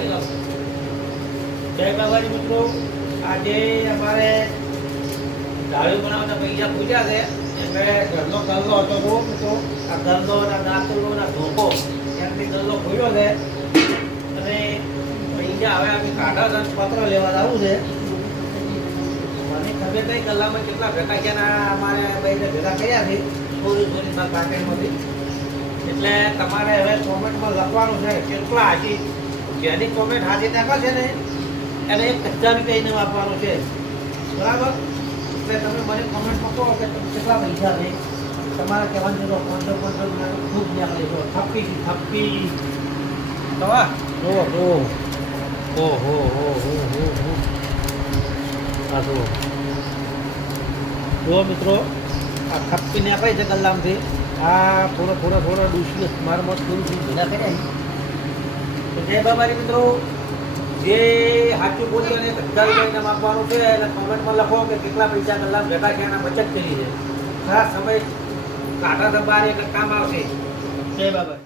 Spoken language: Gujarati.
જય બાબાજી મિત્રો, આજે અમારે ડાળીઓ બનાવતા પૈસા પૂછ્યા છે. એટલે ઘરનો ગલ્લો હતો બહુ મિત્રો. આ ગલ્લો દાંતલો ધોકો ત્યાંથી ગલ્લો ખોલ્યો છે અને પૈસા હવે અમે કાઢા પત્ર લેવા જવું છે. મને ખબર નહીં ગલ્લામાં કેટલા ભેગા છે ને અમારે ભાઈને ભેગા કર્યા છે થોડી પાકેટમાંથી. એટલે તમારે હવે કોમેન્ટમાં લખવાનું છે કેટલા હજી. જેની કોમેન્ટ હાજી નાખા છે ને એને 1000 રૂપિયા એને આપવાનું છે, બરાબર? એટલે તમે મને કોમેન્ટમાં કહો કે તમે કેટલા પૈસા છે. તમારે કહેવાનું છે 500 ખૂબ નીકળે છો. થપ્પી તો જો મિત્રો, આ થપ્પી નીકળે છે ગલ્લામાંથી. આ થોડો ડૂસી મારા મત થોડું ભેગા કર્યા. જય બાબાજી મિત્રો, જે સાચું બોલ્યો ને 1000 રૂપિયા ઇનામ આપવાનું છે. એટલે કોમેન્ટમાં લખો કે કેટલા પૈસા કલાક ભેગા છે એના બચત કરી છે. ખાસ સમય કાઢા સંભાળે એટલે કામ આવશે. જય બાબા.